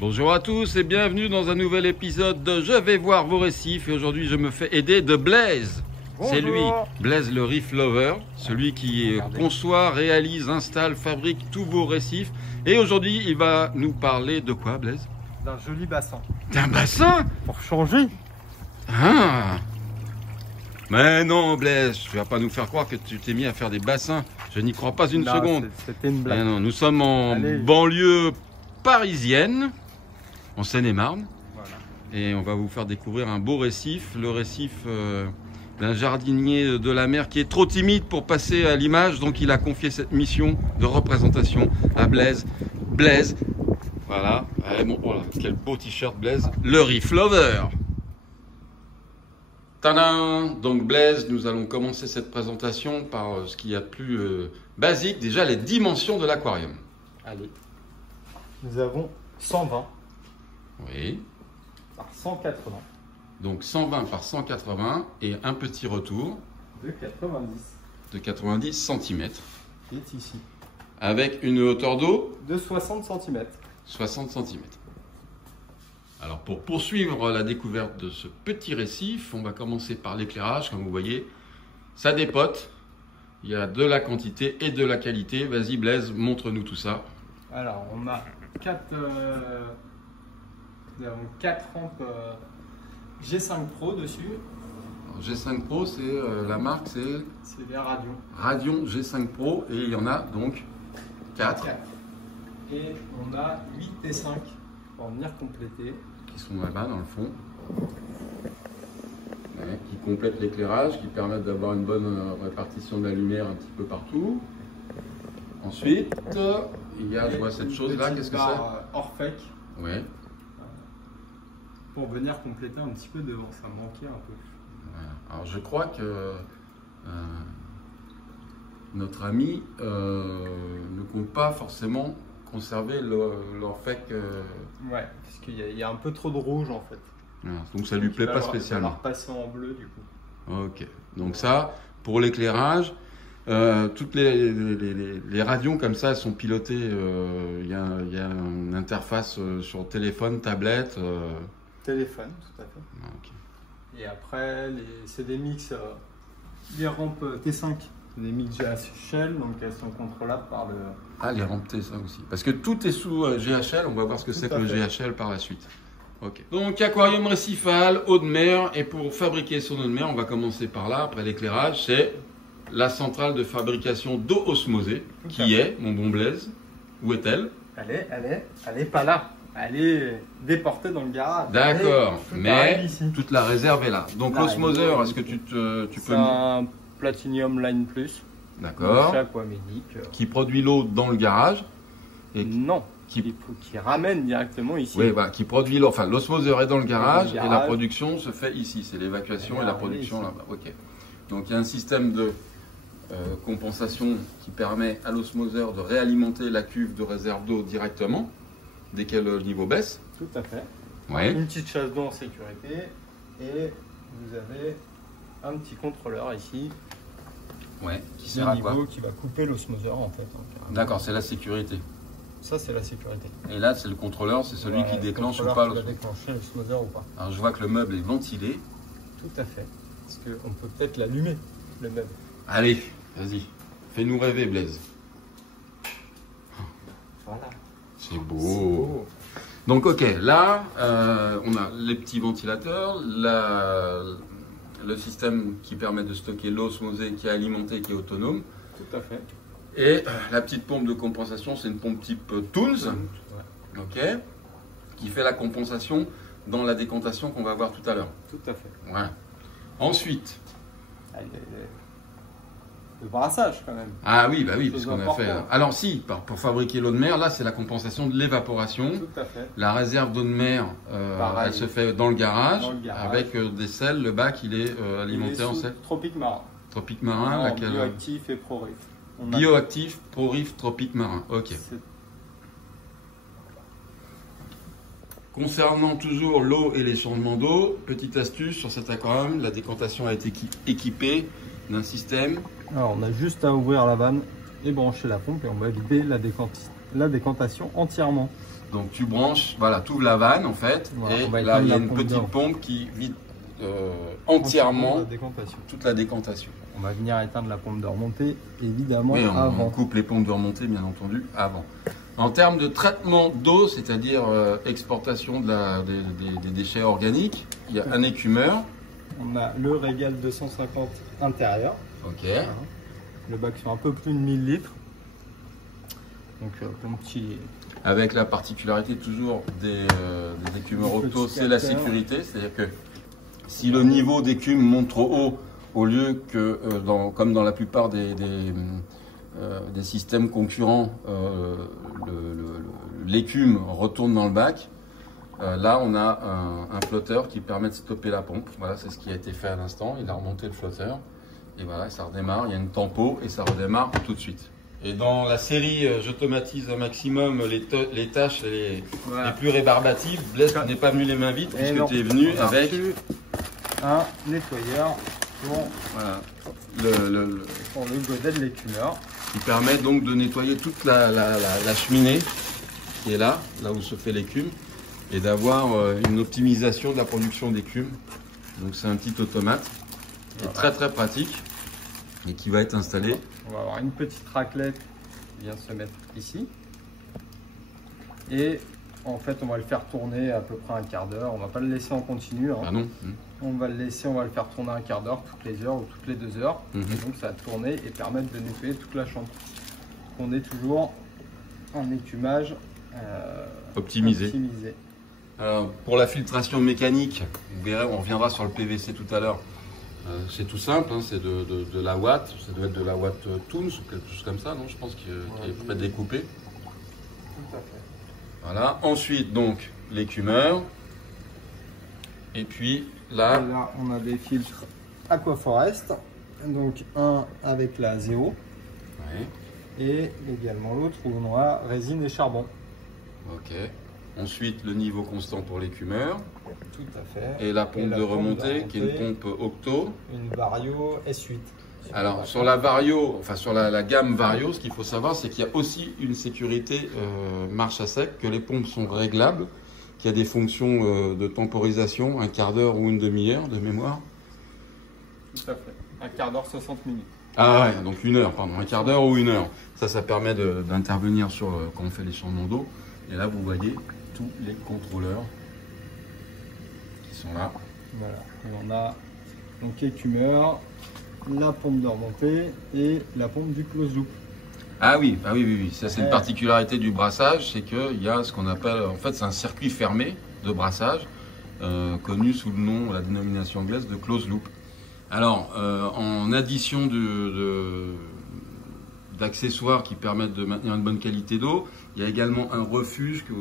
Bonjour à tous et bienvenue dans un nouvel épisode de Je vais voir vos récifs. Et aujourd'hui, je me fais aider de Blaise. C'est lui, Blaise le Reef Lover, celui qui conçoit, réalise, installe, fabrique tous vos récifs. Et aujourd'hui, il va nous parler de quoi, Blaise? D'un joli bassin. D'un bassin? Pour changer. Ah! Mais non, Blaise, tu vas pas nous faire croire que tu t'es mis à faire des bassins. Je n'y crois pas une seconde. C'était une blague. Mais non, nous sommes en banlieue parisienne, en Seine-et-Marne. Voilà. Et on va vous faire découvrir un beau récif, le récif d'un jardinier de la mer qui est trop timide pour passer à l'image, donc il a confié cette mission de représentation à Blaise. Blaise, voilà, allez, bon, voilà, quel beau t-shirt Blaise, le Reef Lover. Tadam! Donc Blaise, nous allons commencer cette présentation par ce qu'il y a de plus basique, déjà les dimensions de l'aquarium. Allez, nous avons 120 Oui. par 180 Donc 120 par 180 et un petit retour de 90 de 90 cm qui est ici. avec une hauteur d'eau De 60 cm. 60 cm. Alors pour poursuivre la découverte de ce petit récif, on va commencer par l'éclairage. Comme vous voyez, ça dépote. Il y a de la quantité et de la qualité. Vas-y Blaise, montre-nous tout ça. Alors on a 4 rampes G5 Pro dessus. Alors, G5 Pro, c'est la marque, c'est C'est des Radion. Radion G5 Pro et il y en a donc 4 Et on a 8 T5 pour venir compléter. qui sont là-bas dans le fond. Ouais, qui complètent l'éclairage, qui permettent d'avoir une bonne répartition de la lumière un petit peu partout. Ensuite, il y a, je vois cette chose-là, qu'est-ce que c'est? Orphec. Ouais. Pour venir compléter un petit peu devant, ça manquait un peu. Voilà. Alors je crois que notre ami ne compte pas forcément conserver l'Orphec. Ouais, parce qu'il y a un peu trop de rouge en fait. Voilà. Donc ça lui plaît pas spécialement. On va repasser en bleu du coup. Ok. Donc ça, pour l'éclairage, toutes les radios comme ça, elles sont pilotées. Il y a une interface sur téléphone, tablette. Téléphone, tout à fait. Ah, ok. Et après, c'est des mix, les rampes T5, c'est des mix GHL, donc elles sont contrôlables par le... Ah, les rampes T, ça aussi. Parce que tout est sous GHL, on va voir ce que c'est que le GHL par la suite. Ok. Donc, aquarium récifal, eau de mer. Et pour fabriquer son eau de mer, on va commencer par là, après l'éclairage, c'est la centrale de fabrication d'eau osmosée. Qui est, mon bon Blaise? Où est-elle? Elle est pas là. Elle est déportée dans le garage. D'accord, mais toute la réserve est là. Donc l'osmoseur, est-ce que tu peux... C'est un Platinum Line Plus. D'accord. Qui produit l'eau dans le garage. Et non, qui ramène directement ici. Oui, bah, qui produit l'eau. Enfin, l'osmoseur est dans le garage et la production se fait ici. C'est l'évacuation et la production là-bas. Ok. Donc il y a un système de compensation qui permet à l'osmoseur de réalimenter la cuve de réserve d'eau directement dès que le niveau baisse. Tout à fait. Ouais. Une petite chasse d'eau en sécurité et vous avez un petit contrôleur ici. Ouais. Qui sert à quoi? Qui va couper l'osmoseur en fait. D'accord, c'est la sécurité. Ça c'est la sécurité. Et là c'est le contrôleur, c'est celui qui déclenche ou pas l'osmoseur. Déclencher l'osmoseur ou pas. Alors je vois que le meuble est ventilé. Tout à fait. Parce qu'on peut peut-être l'allumer, le meuble. Allez, vas-y. Fais-nous rêver Blaise. Voilà. C'est beau. Donc ok, là on a les petits ventilateurs, le système qui permet de stocker l'eau osmosée qui est alimentée, qui est autonome. Tout à fait. Et la petite pompe de compensation, c'est une pompe type Toons, Ouais. ok, qui fait la compensation dans la décantation qu'on va voir tout à l'heure. Tout à fait. Voilà. Ensuite. Le brassage quand même. Ah oui, bah oui, puisqu'on a fait. Alors si, pour fabriquer l'eau de mer, là c'est la compensation de l'évaporation. Tout à fait. La réserve d'eau de mer, elle se fait dans le garage, avec des sels. Le bac il est alimenté en sel. Tropique marin. Tropique marin, laquelle... Bioactif et Pro-Reef. Bioactif, Pro-Reef, tropique marin. Ok. Concernant toujours l'eau et les changements d'eau, petite astuce sur cet aquarium, la décantation a été équipée d'un système. Alors on a juste à ouvrir la vanne et brancher la pompe et on va vider la décantation entièrement. Donc tu branches, voilà, tu ouvres la vanne en fait, Voilà, et on va là il y a éteindre une la petite pompe pompe qui vide entièrement la décantation. toute la décantation. On va venir éteindre la pompe de remontée, évidemment, Oui, on avant. coupe les pompes de remontée, bien entendu, avant. En termes de traitement d'eau, c'est-à-dire exportation des déchets organiques, il y a un écumeur. On a le Régal 250 intérieur. Ok. Voilà. Le bac fait un peu plus de 1000 litres. Donc, comme petit. Avec la particularité toujours des écumeurs auto, c'est la sécurité. C'est-à-dire que si le niveau d'écume monte trop haut, au lieu que, comme dans la plupart des systèmes concurrents, l'écume retourne dans le bac, là on a un flotteur qui permet de stopper la pompe. Voilà, c'est ce qui a été fait à l'instant. Il a remonté le flotteur et voilà, ça redémarre. Il y a une tempo et ça redémarre tout de suite. Et dans la série j'automatise un maximum les tâches les plus rébarbatives, Blaise, tu n'es pas venu les mains vides puisque tu es venu avec un nettoyeur pour, voilà, pour le godet de l'écumeur. Qui permet donc de nettoyer toute la cheminée qui est là où se fait l'écume, et d'avoir une optimisation de la production d'écume. Donc c'est un petit automate qui est très très pratique et qui va être installé. On va avoir une petite raclette qui vient se mettre ici. Et en fait, on va le faire tourner à peu près un quart d'heure. On va pas le laisser en continu. Hein. Ah non. On va le faire tourner un quart d'heure, toutes les heures ou toutes les 2 heures. Et donc ça va tourner et permettre de nettoyer toute la chambre. On est toujours un écumage optimisé. Alors, pour la filtration mécanique, vous verrez, on reviendra sur le PVC tout à l'heure. C'est tout simple, hein, c'est de la Watt, ça doit être de la Watt Toons ou quelque chose comme ça, non? Je pense qu'il est prêt découpé. Tout à fait. Voilà, ensuite donc l'écumeur. Et puis là, on a des filtres Aquaforest, donc un avec la 0 et également l'autre où on aura résine et charbon. Ok. Ensuite le niveau constant pour l'écumeur. Tout à fait. Et la pompe de remontée qui est une pompe Octo. Une Vario S8. Alors sur la Vario, enfin sur la gamme Vario, ce qu'il faut savoir c'est qu'il y a aussi une sécurité marche à sec, que les pompes sont réglables, qu'il y a des fonctions de temporisation, un quart d'heure ou une demi-heure de mémoire. Tout à fait. Un quart d'heure, 60 minutes. Ah ouais, donc une heure, pardon, un quart d'heure ou une heure. Ça permet d'intervenir sur quand on fait les changements d'eau. Et là vous voyez tous les contrôleurs qui sont là. Voilà, et on a donc l'écumeur, la pompe de remontée et la pompe du close loop. Ah oui, ça c'est une particularité du brassage, c'est qu'il y a ce qu'on appelle, en fait c'est un circuit fermé de brassage, connu sous le nom, la dénomination anglaise de close loop. Alors, en addition d'accessoires qui permettent de maintenir une bonne qualité d'eau, il y a également un refuge que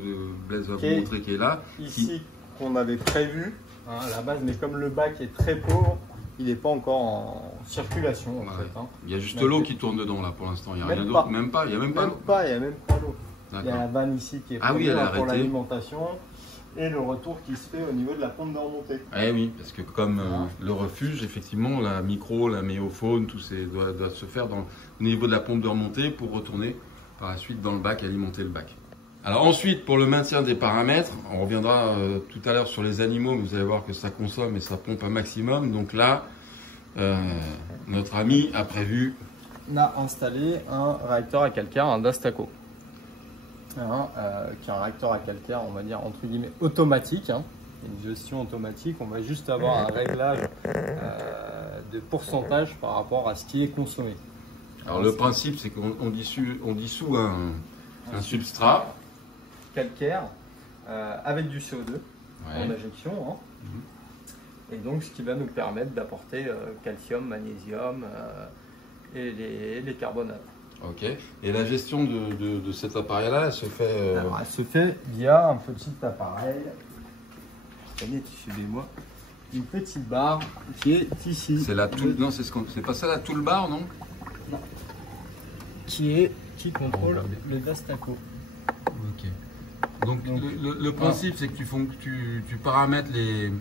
Blaise va vous montrer qui est là. Ici, qu'on avait prévu à la base, mais comme le bac est très pauvre, il n'est pas encore en circulation en fait. Hein. Il y a juste l'eau qui tourne dedans là pour l'instant, il n'y a rien d'autre, même pas, il n'y a même pas l'eau. Il n'y a même pas l'eau. Il y a la vanne ici qui est pour l'alimentation et le retour qui se fait au niveau de la pompe de remontée. Eh oui, parce que comme le refuge, effectivement, la micro, la méofaune, tout doit se faire au niveau de la pompe de remontée pour retourner par la suite dans le bac, alimenter le bac. Alors ensuite, pour le maintien des paramètres, on reviendra tout à l'heure sur les animaux, mais vous allez voir que ça consomme et ça pompe un maximum. Donc là, notre ami a prévu... On a installé un réacteur à calcaire, un Dastaco. Qui est un réacteur à calcaire, on va dire entre guillemets automatique, hein. Une gestion automatique. On va juste avoir un réglage de pourcentage par rapport à ce qui est consommé. Alors le principe, c'est qu'on dissout un substrat calcaire avec du CO2 en injection, hein. Et donc ce qui va nous permettre d'apporter calcium, magnésium et les carbonates. Ok. Et la gestion de cet appareil-là, elle se fait... Alors, elle se fait via un petit appareil. Allez, suivez-moi. Une petite barre qui est ici. C'est la tool... Non, c'est pas ça la toolbar, non? Non. Qui contrôle le Dastaco. Ok. Donc le principe, c'est que tu paramètres les...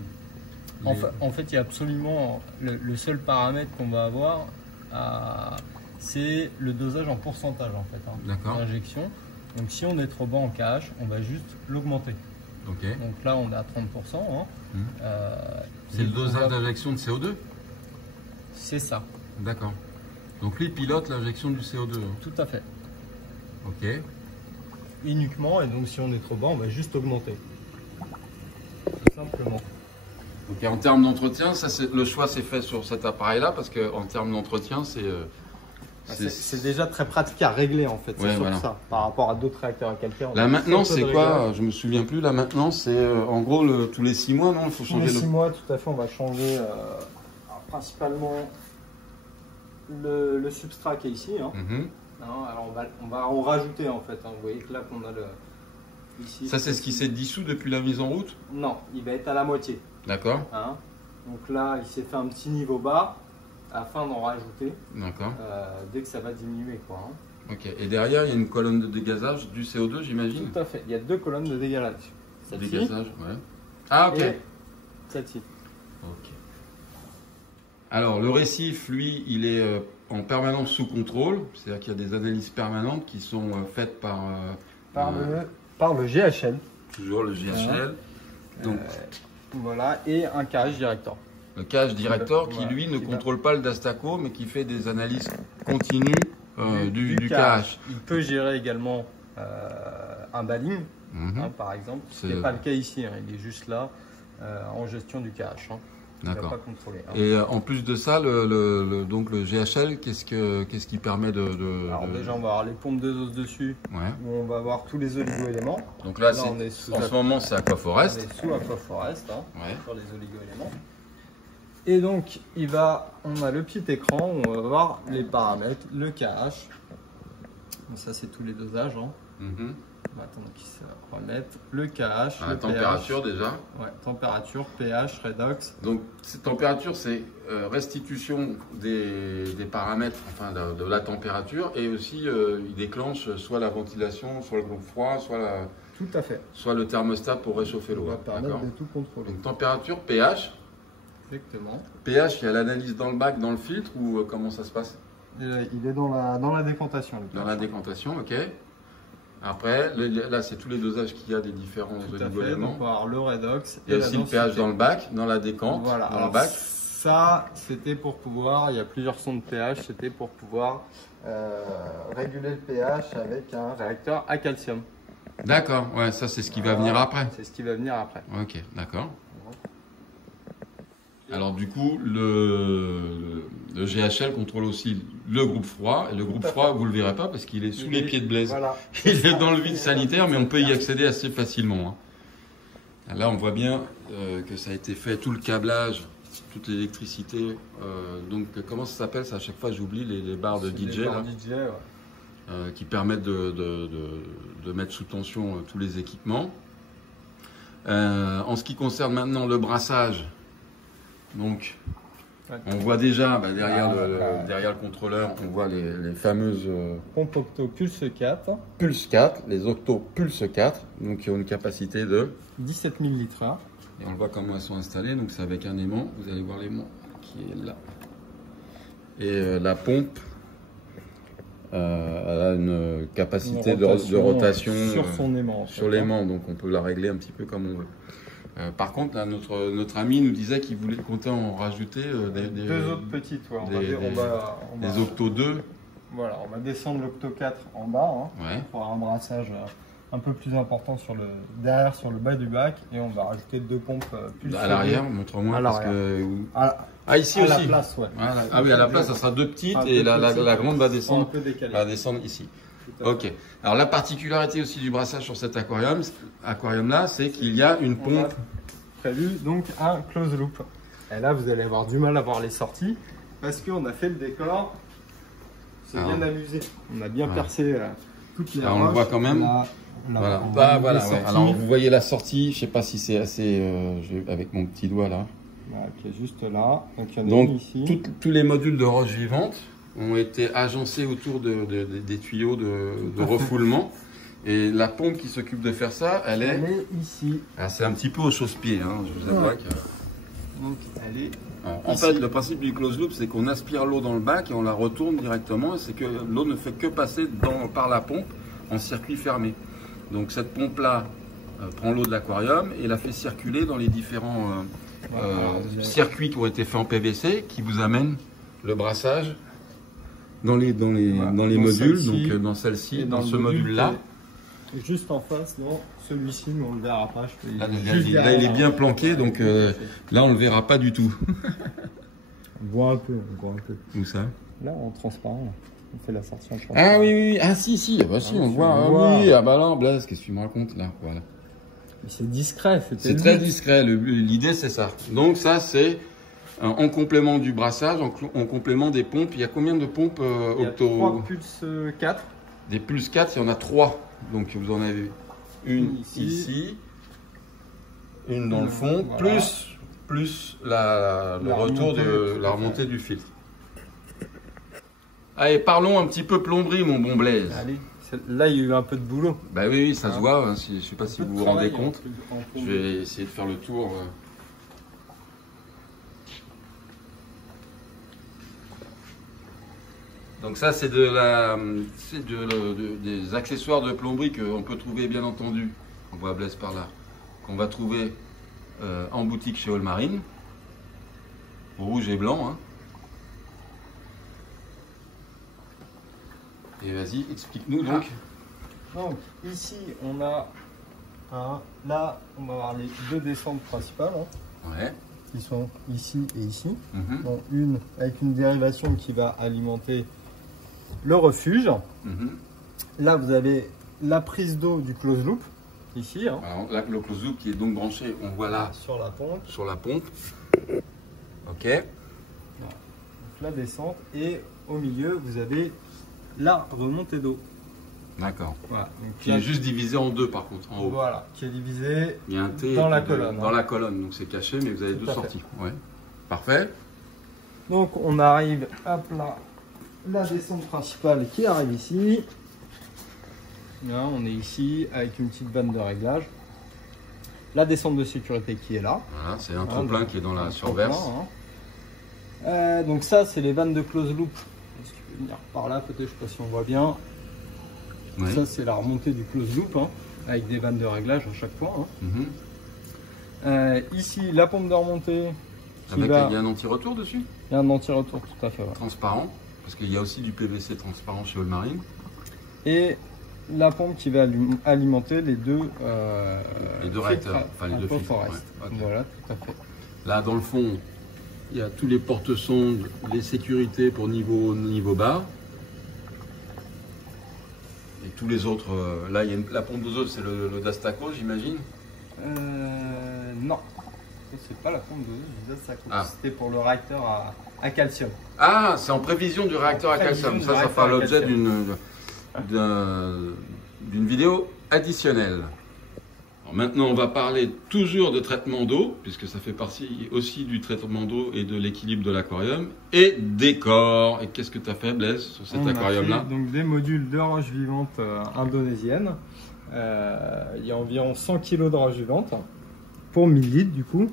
En fait, il y a absolument... Le seul paramètre qu'on va avoir... c'est le dosage en pourcentage en fait, hein, d'injection. Donc si on est trop bas en KH, on va juste l'augmenter. Ok. Donc là on est à 30%. Hein. C'est le dosage d'injection de CO2? C'est ça. D'accord. Donc lui pilote l'injection du CO2. Tout à fait. Ok. Uniquement, et donc si on est trop bas, on va juste augmenter. Tout simplement. Donc en termes d'entretien, le choix s'est fait sur cet appareil-là parce qu'en termes d'entretien, c'est déjà très pratique à régler en fait. C'est surtout voilà. Ça, par rapport à d'autres réacteurs à calcaire. La maintenance, c'est quoi? Je me souviens plus. La maintenance, c'est en gros tous les 6 mois, non? Il faut changer. Tous les 6 mois, tout à fait. On va changer principalement le substrat qui est ici. Hein. Alors on va en rajouter en fait. Hein. Vous voyez que là qu'on a ici. Ça, c'est ce qui s'est dissous depuis la mise en route? Non, il va être à la moitié. D'accord. Hein. Donc là, il s'est fait un petit niveau bas afin d'en rajouter. D'accord. Dès que ça va diminuer, quoi. Hein. Ok. Et derrière, il y a une colonne de dégazage du CO2, j'imagine? Tout à fait. Il y a 2 colonnes de dégazage. Dégazage, ouais. Ah, ok. Et celle-ci. Ok. Alors, le récif, lui, il est en permanence sous contrôle. C'est-à-dire qu'il y a des analyses permanentes qui sont faites par le GHL. Toujours le GHL. Donc, voilà, et un KH Director. Le KH Director qui, lui, ne contrôle pas le Destaco, mais qui fait des analyses continues du KH. Il peut gérer également un balling, hein, par exemple. Ce n'est pas le cas ici, hein, il est juste là en gestion du KH. Hein. D'accord. Pas contrôler. Hein. Et en plus de ça, donc le GHL, qu'est-ce qui permet Alors déjà, on va avoir les pompes de dose dessus, où on va avoir tous les oligo-éléments. Donc là on est en ce moment, c'est Aquaforest. On est sous Aquaforest, hein, sur les oligo-éléments. Et donc, on a le petit écran où on va voir les paramètres, le KH. Donc ça, c'est tous les dosages. Hein. On va attendre qu'il se remette. Le KH, la température pH. déjà. Ouais, température, pH, redox. Donc cette température, c'est restitution des paramètres, enfin de la température, et aussi il déclenche soit la ventilation, soit le groupe froid, tout à fait. Soit le thermostat pour réchauffer l'eau. On va permettre de tout contrôler. Donc température, pH. Exactement. pH, il y a l'analyse dans le bac, dans le filtre, ou comment ça se passe? Il est dans la décantation. Dans la décantation, ok. Après, là, c'est tous les dosages qu'il y a des différents oligo-éléments. On va avoir le redox. Il y a aussi le pH dans le bac, dans la décante, voilà. dans le bac. Ça, c'était pour pouvoir, il y a plusieurs sons de pH, c'était pour pouvoir réguler le pH avec un réacteur à calcium. D'accord, ouais, ça c'est ce qui va venir après. C'est ce qui va venir après. Ok, d'accord. Alors du coup, le GHL contrôle aussi le groupe froid. Et le groupe froid, vous ne le verrez pas parce qu'il est sous les pieds de Blaise. Voilà. Il est dans le vide sanitaire, mais on peut y accéder assez facilement. Hein. Là, on voit bien que ça a été fait, tout le câblage, toute l'électricité. Donc, comment ça s'appelle ça? À chaque fois, j'oublie les barres de DJ. Les barres DJ, ouais. Qui permettent de mettre sous tension tous les équipements. En ce qui concerne maintenant le brassage, donc on voit déjà derrière le contrôleur, on voit les fameuses pompes Octo Pulse 4. Pulse 4, les Octo Pulse 4, donc qui ont une capacité de 17 000 litres. Et on voit comment elles sont installées, donc c'est avec un aimant, vous allez voir l'aimant qui est là. Et la pompe elle a une capacité de rotation sur son aimant. Sur l'aimant, donc on peut la régler un petit peu comme on veut. Par contre, là, notre ami nous disait qu'il comptait en rajouter deux autres petites. Ouais. Des Octo 2. Voilà, on va descendre l'Octo 4 en bas ouais. Pour avoir un brassage un peu plus important derrière sur le bas du bac, et on va rajouter 2 pompes plus à l'arrière. Montre-moi parce que ici à aussi. La place, ouais. Ah oui, à la place, ça sera 2 petites et la grande va descendre. Va descendre ici. Ok. Alors la particularité aussi du brassage sur cet aquarium là, c'est qu'il y a une pompe prévue, donc un close loop. Et là, vous allez avoir du mal à voir les sorties parce qu'on a fait le décor. C'est bien amusé. On a bien percé toutes les roches. On voit quand même. Voilà. Alors vous voyez la sortie. Je sais pas si c'est assez. Avec mon petit doigt là. Voilà, qui est juste là. Donc ici. Tous les modules de roches vivantes ont été agencés autour des tuyaux de refoulement. Et la pompe qui s'occupe de faire ça, elle est ici. C'est un petit peu au chausse-pied, hein, je vous avoue. Donc elle est en fait, le principe du close loop, c'est qu'on aspire l'eau dans le bac et on la retourne directement. C'est que l'eau ne fait que passer par la pompe en circuit fermé. Donc cette pompe-là prend l'eau de l'aquarium et la fait circuler dans les différents circuits qui ont été faits en PVC qui vous amènent le brassage dans les modules, donc dans celle-ci, dans ce module-là. Juste en face, dans celui-ci, mais on ne le verra pas. Là, il est bien planqué, donc là, on ne le verra pas du tout. On voit un peu, Où ça? Là, en transparent. On fait la sortie en transparent. Ah oui. Ah si, bah, si, on voit. Ah, oui, ah bah là, Blaise, qu'est-ce que tu me racontes là? Voilà. C'est discret. C'est très discret. L'idée, c'est ça. Donc ça, c'est en complément du brassage, en complément des pompes. Il y a combien de pompes Il y a 3 pulse 4. Des pulse 4, il y en a 3. Donc vous en avez une ici, une dans le fond, voilà. plus le retour de la remontée du filtre. Allez, parlons un petit peu plomberie, mon bon Blaise. Allez, là il y a eu un peu de boulot. Bah oui, ça se voit, hein, je ne sais pas si vous vous rendez compte. Je vais essayer de faire le tour. Donc ça, c'est des accessoires de plomberie qu'on peut trouver, bien entendu, on voit Blaise par là, qu'on va trouver en boutique chez Allmarine, rouge et blanc. Hein. Et vas-y, explique-nous donc. Donc ici, on a là, on va avoir les 2 descentes principales. Hein. Ouais. Qui sont ici et ici. Donc une avec une dérivation qui va alimenter le refuge. Là, vous avez la prise d'eau du close loop, ici. Hein. Alors là, le close loop qui est donc branché, on voit là sur la pompe. Sur la pompe. Ok. Voilà. Donc la descente et au milieu, vous avez la remontée d'eau. D'accord. Voilà. Qui est juste divisé en 2 par contre, en haut. Voilà, qui est divisé Il y a un T dans la colonne. Dans la colonne, donc c'est caché, mais vous avez 2 sorties. Ouais. Parfait. Donc on arrive, hop là, la descente principale qui arrive ici. Là, on est ici avec une petite vanne de réglage. La descente de sécurité qui est là. Voilà, c'est un tremplin qui est dans la surverse. Hein. Donc ça, c'est les vannes de close loop. Est-ce que tu peux venir par là, peut-être, je ne sais pas si on voit bien. Oui. Ça, c'est la remontée du close loop, hein, avec des vannes de réglage à chaque fois. Hein. Ici, la pompe de remontée. Il y a un anti-retour dessus? Il y a un anti-retour, tout à fait. Ouais. Transparent, parce qu'il y a aussi du PVC transparent chez Allmarine. Et la pompe qui va alimenter les 2 réacteurs, enfin les 2 filtres. Ouais. Okay. Voilà, tout à fait. Là, dans le fond, il y a tous les porte-sondes, les sécurités pour niveau bas. Et tous les autres, là, il y a la pompe d'ozone, c'est le Dastaco, j'imagine? Non. C'est pas la pompe d'ozone, c'était pour le réacteur à calcium. Ah, c'est en prévision du réacteur à calcium. Ça fera l'objet d'une vidéo additionnelle. Alors maintenant, on va parler toujours de traitement d'eau, puisque ça fait partie aussi du traitement d'eau et de l'équilibre de l'aquarium, et décor. Et qu'est-ce que tu as fait, Blaise, sur cet aquarium-là? Donc des modules de roches vivantes indonésiennes. Il y a environ 100 kg de roches vivantes pour 1000 litres du coup.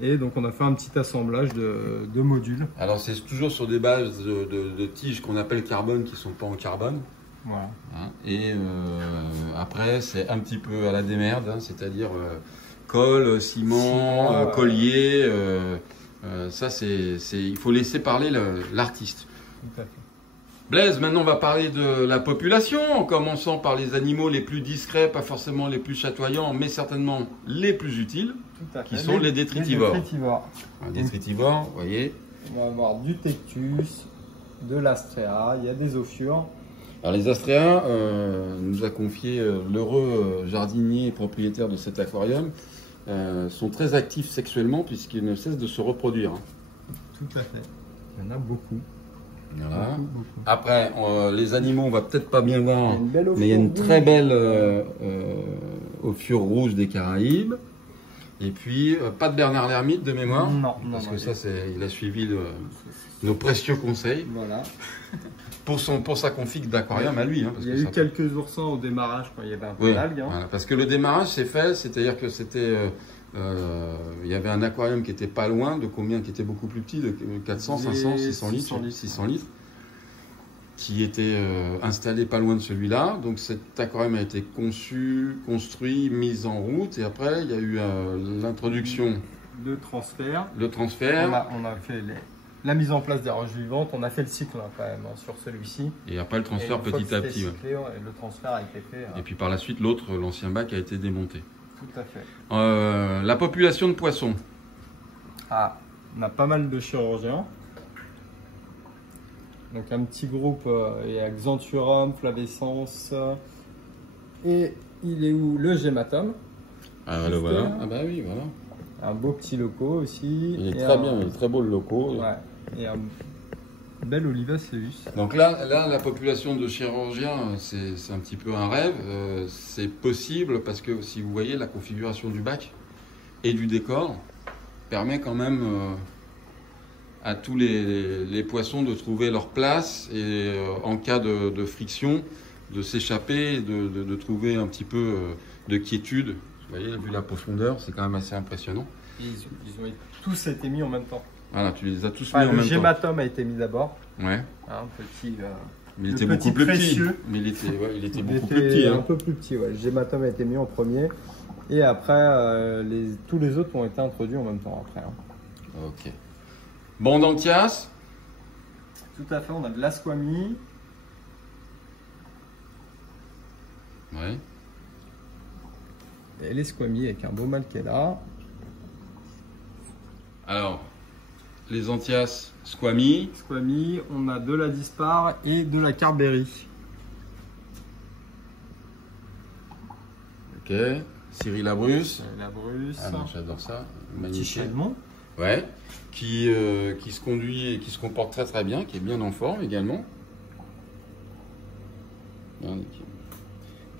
Et donc on a fait un petit assemblage de modules. Alors c'est toujours sur des bases de tiges qu'on appelle carbone, qui ne sont pas en carbone. Voilà. Hein, et après c'est un petit peu à la démerde, hein, c'est-à-dire colle, ciment, collier. Ça il faut laisser parler l'artiste. Tout à fait. Blaise, maintenant on va parler de la population, en commençant par les animaux les plus discrets, pas forcément les plus chatoyants, mais certainement les plus utiles, qui sont les détritivores. Les détritivores, vous voyez. On va avoir du tectus, de l'astréa, il y a des ophiures. Alors les astréas, nous a confié l'heureux jardinier et propriétaire de cet aquarium, sont très actifs sexuellement puisqu'ils ne cessent de se reproduire. Tout à fait, il y en a beaucoup. Voilà. Beaucoup. Après, les animaux, on va peut-être pas bien voir, mais il y a une très belle ophure rouge des Caraïbes. Et puis, pas de Bernard l'ermite de mémoire. Non, parce que ça, il a suivi nos précieux conseils. Voilà. Pour sa config d'aquarium à lui. Hein, il y a eu quelques oursins au démarrage quand il y avait un peu d'algues. Hein. Voilà, parce que le démarrage s'est fait, c'est-à-dire que c'était... il y avait un aquarium qui était pas loin, qui était beaucoup plus petit, de 400, 500, 600 litres. qui était installé pas loin de celui-là. Donc cet aquarium a été conçu, construit, mis en route. Et après, il y a eu l'introduction. Le transfert. Le transfert. On a fait la mise en place des roches vivantes. On a fait le cycle hein, quand même hein, sur celui-ci. Et après le transfert petit à petit. Cyclé, le transfert a été fait. Et puis par la suite, l'autre, l'ancien bac, a été démonté. Tout à fait. La population de poissons. Ah, on a pas mal de chirurgiens. Donc un petit groupe, il y a Xanthurum, Flavescens, et il est où le Gématum. Ah, le voilà. Ah bah oui, voilà. Un beau petit loco aussi. Il est très bien, il est très beau le loco. Ouais. Et un bel Olivaceus. Donc là, la population de chirurgiens, c'est un petit peu un rêve. C'est possible parce que si vous voyez la configuration du bac et du décor permet quand même à tous les poissons de trouver leur place et en cas de friction, de s'échapper, de trouver un petit peu de quiétude. Vous voyez, vu la profondeur, c'est quand même assez impressionnant. Ils ont tous été mis en même temps. Voilà, tu les as tous mis en même temps. Le Gématum a été mis d'abord. Ouais. Un petit. Mais il était beaucoup plus petit. Mais il était beaucoup plus petit. Un peu plus petit, ouais. Le Gématum a été mis en premier. Et après, tous les autres ont été introduits en même temps après. Hein. Ok. Bondantias. Tout à fait, on a de l'Asquami. Ouais. Et l'esquami avec un beau mâle qui est là. Alors, les Anthias squami. Squami, on a de la dispar et de la carberry. Ok. Cyril Labrus. La Bruce. Ah non, j'adore ça. Petit chalemont. Ouais. Qui se conduit et qui se comporte très très bien, qui est bien en forme également.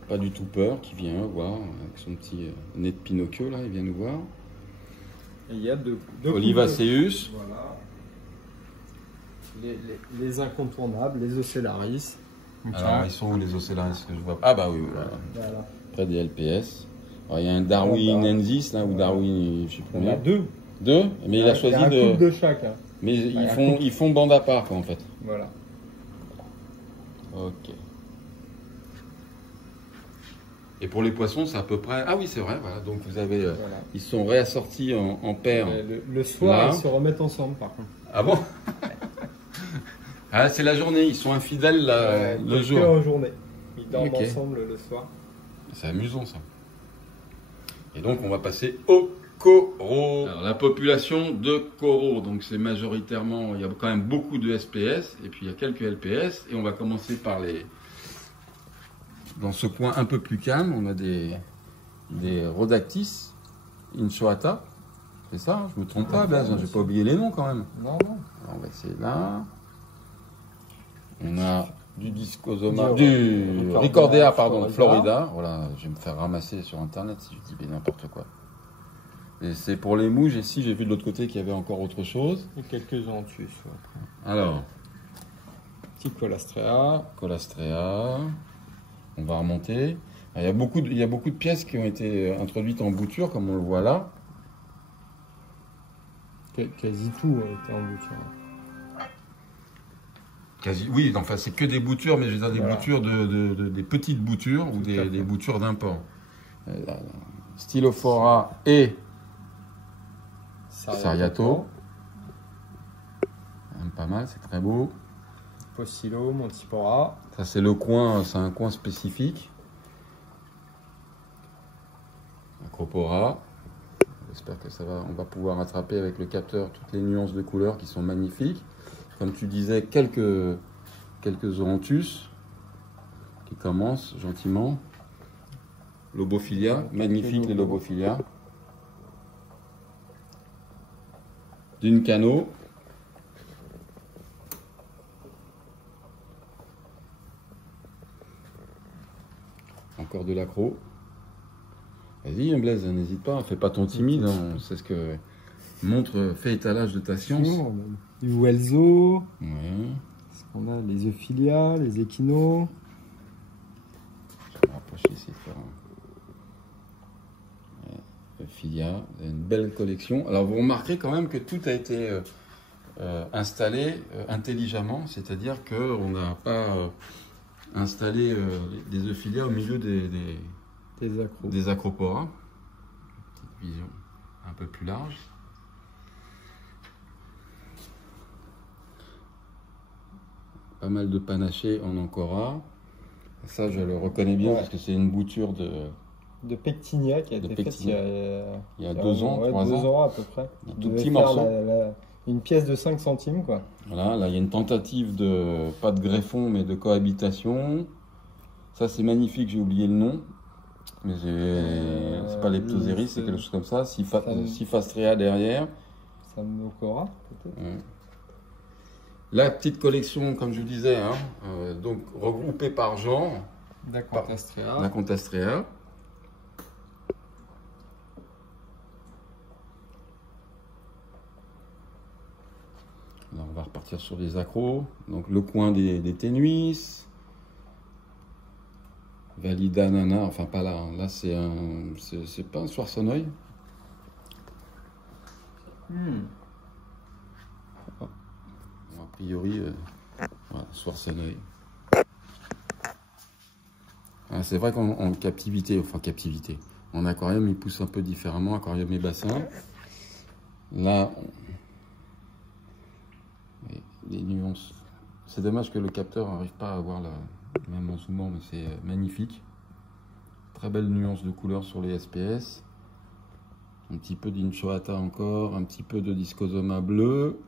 Pas du tout peur, qui vient voir avec son petit nez de Pinocchio là, il vient nous voir. Et il y a deux Olivaceus. Voilà. Les incontournables, les Ocellaris. Alors, ils sont où les Ocellaris que je vois? Ah bah oui, voilà. Près des LPS. Alors, il y a un Darwinensis là, ou Darwin, je sais plus combien. Il y a deux. Deux? Mais il a choisi un couple de chaque. Hein. Mais ils font bande à part quoi en fait. Voilà. Ok. Et pour les poissons, c'est à peu près... Ah oui, c'est vrai, voilà. Donc vous avez... voilà. Ils sont réassortis en paire. Le soir, là. Ils se remettent ensemble, par contre. Ah bon? Ah, c'est la journée. Ils sont infidèles le jour. En journée. Ils dorment ensemble le soir. C'est amusant, ça. Et donc, on va passer au coraux. Alors, la population de coraux. Donc, c'est majoritairement... Il y a quand même beaucoup de SPS. Et puis, il y a quelques LPS. Et on va commencer par les... Dans ce coin un peu plus calme, on a des Rhodactis inchoata. C'est ça, hein, je me trompe pas, Blaise, je n'ai pas oublié les noms quand même. Non. Alors, on va essayer là. On a du Discosoma, du Ricordea, pardon, Florida. Voilà, je vais me faire ramasser sur internet si je dis n'importe quoi. Et c'est pour les mouches, et si j'ai vu de l'autre côté qu'il y avait encore autre chose. Et quelques Anthus. Alors. Petit Colastrea. On va remonter. Il y a beaucoup de pièces qui ont été introduites en bouture, comme on le voit là. Quasi tout a été en bouture. Quasi, oui, enfin c'est que des boutures, mais je veux dire des boutures des petites boutures ou des boutures d'import. Stylophora et Sariato. Pas mal, c'est très beau. Possilo, Montipora. Ça c'est le coin, c'est un coin spécifique. Acropora. J'espère que on va pouvoir attraper avec le capteur toutes les nuances de couleurs qui sont magnifiques. Comme tu disais, quelques Zoanthus qui commencent gentiment. Lobophilia, magnifique les Lobophilia. D'une cano. Encore de l'accro. Vas-y, Blaise, n'hésite pas, fais pas ton timide, hein. C'est ce que fais étalage de ta science. Du Welzo. Ouais. Est-ce qu'on a les Euphilia, les Echinos? Je vais me rapprocher ici de faire Euphilia, une belle collection. Alors vous remarquerez quand même que tout a été installé intelligemment, c'est-à-dire qu'on n'a pas installé des euphilia au milieu des acroporas. Petite vision un peu plus large. Pas mal de panachés en ancora. Ça, je le reconnais bien parce que c'est une bouture de pectinia qui a été faite il y a 2 ans, 3 2 ans. ans à peu près. Un tout petit morceau. Une pièce de 5 centimes, quoi. Voilà, là il y a une tentative de, pas de greffon, mais de cohabitation. Ça c'est magnifique, j'ai oublié le nom. Mais c'est pas leptoséris, c'est quelque chose comme ça. Cifastrea derrière. Samnocora, peut-être. La petite collection, comme je vous disais, hein, donc regroupée par genre. Dacontastrea. Là, on va repartir sur des accros. Donc le coin des ténuis. Valida nana, enfin pas là. Là c'est pas un soissonneuil. A priori, voilà, soissonneuil. C'est vrai qu'en captivité, en aquarium, il pousse un peu différemment, aquarium et bassin. Là, les nuances. C'est dommage que le capteur n'arrive pas à avoir même en zoomant, mais c'est magnifique. Très belle nuance de couleur sur les SPS. Un petit peu d'inchoata encore, un petit peu de discosoma bleu.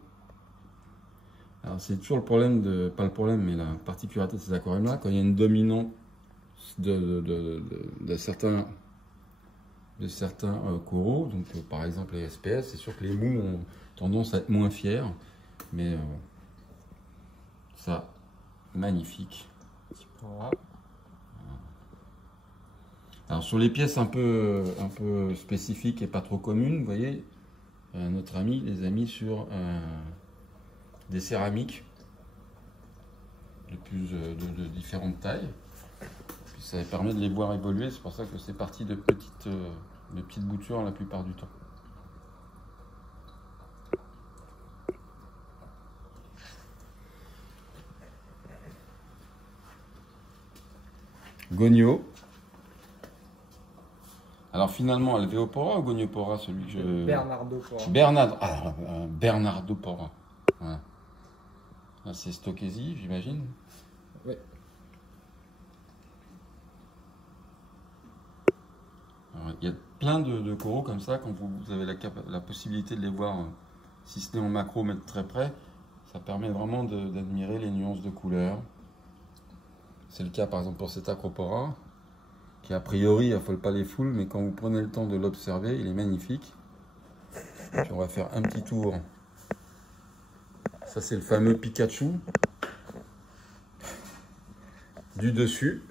Alors c'est toujours le problème pas le problème, mais la particularité de ces aquariums-là, quand il y a une dominante de certains coraux, donc par exemple les SPS, c'est sûr que les mous ont tendance à être moins fiers, mais ça, magnifique. Alors sur les pièces un peu spécifiques et pas trop communes, vous voyez, notre ami les a mis sur des céramiques de différentes tailles. Puis ça permet de les voir évoluer, c'est pour ça que c'est parti de petites boutures la plupart du temps. Gonio. Alors finalement, Alvéopora ou Goniopora, celui que je... Bernardopora. Bernardopora. Ouais. Là, c'est Stockésie, j'imagine. Oui. Il y a plein de coraux comme ça, quand vous avez la possibilité de les voir, si ce n'est en macro, mais de très près, ça permet vraiment d'admirer les nuances de couleurs. C'est le cas par exemple pour cet Acropora, qui a priori affole pas les foules, mais quand vous prenez le temps de l'observer, il est magnifique. Puis on va faire un petit tour. Ça c'est le fameux Pikachu du dessus.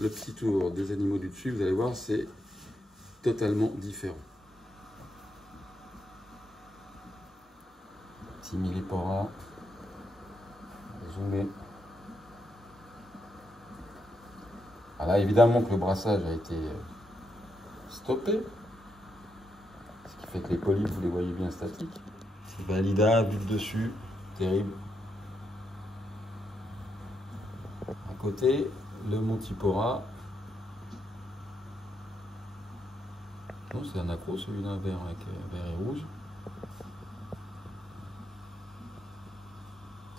Le petit tour des animaux du dessus, vous allez voir, c'est totalement différent. Petit Millipora. Zoomer. Alors là, évidemment que le brassage a été stoppé. Ce qui fait que les polypes, vous les voyez bien statiques. C'est Valida, vue de dessus, terrible. À côté, le Montipora. Non, c'est un accro, celui-là, vert avec vert et rouge.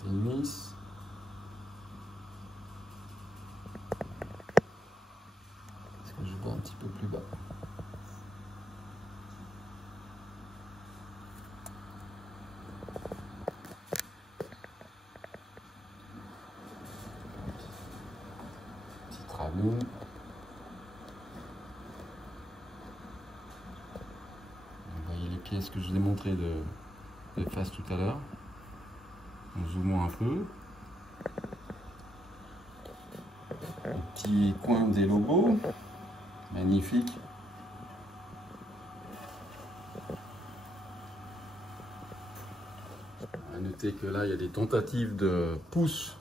Ténuis. Est-ce que je vois un petit peu plus bas? Petite ramine. Vous voyez les pièces que je vous ai montrées de face tout à l'heure. En zoomant un peu. Le petit coin des lobos. Magnifique. À noter que là, il y a des tentatives de pousse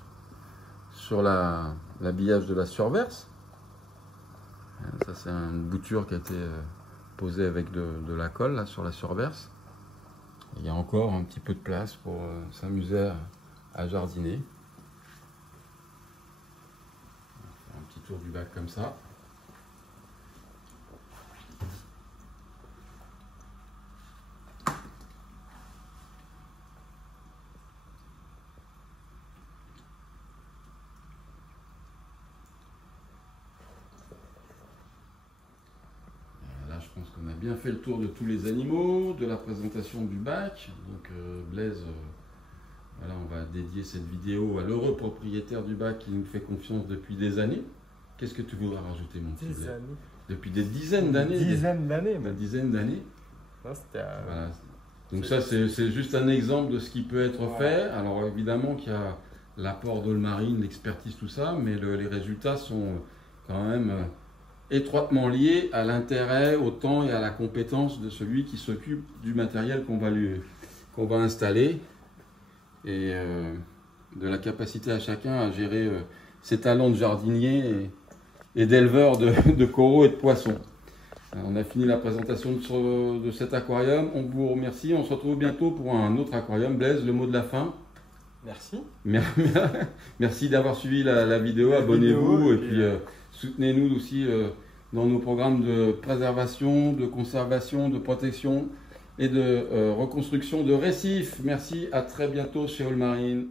sur l'habillage de la surverse. Ça, c'est une bouture qui a été poser avec de la colle là, sur la surverse. Il y a encore un petit peu de place pour s'amuser à jardiner. On va faire un petit tour du bac comme ça. Je pense qu'on a bien fait le tour de tous les animaux, de la présentation du bac. Donc Blaise, voilà, on va dédier cette vidéo à l'heureux propriétaire du bac qui nous fait confiance depuis des années. Qu'est-ce que tu voudrais rajouter, mon petit Blaise? Depuis des dizaines d'années. Dizaines d'années. Des dizaines d'années. Voilà. Donc ça, c'est juste un exemple de ce qui peut être fait. Alors évidemment qu'il y a l'apport d'Allmarine, l'expertise, tout ça, mais les résultats sont quand même étroitement lié à l'intérêt, au temps et à la compétence de celui qui s'occupe du matériel qu'on va installer et de la capacité à chacun à gérer ses talents de jardinier et d'éleveur de coraux et de poissons. Alors, on a fini la présentation de cet aquarium. On vous remercie. On se retrouve bientôt pour un autre aquarium. Blaise, le mot de la fin. Merci. Merci d'avoir suivi la vidéo. Abonnez-vous et puis soutenez-nous aussi dans nos programmes de préservation, de conservation, de protection et de reconstruction de récifs. Merci, à très bientôt chez Allmarine.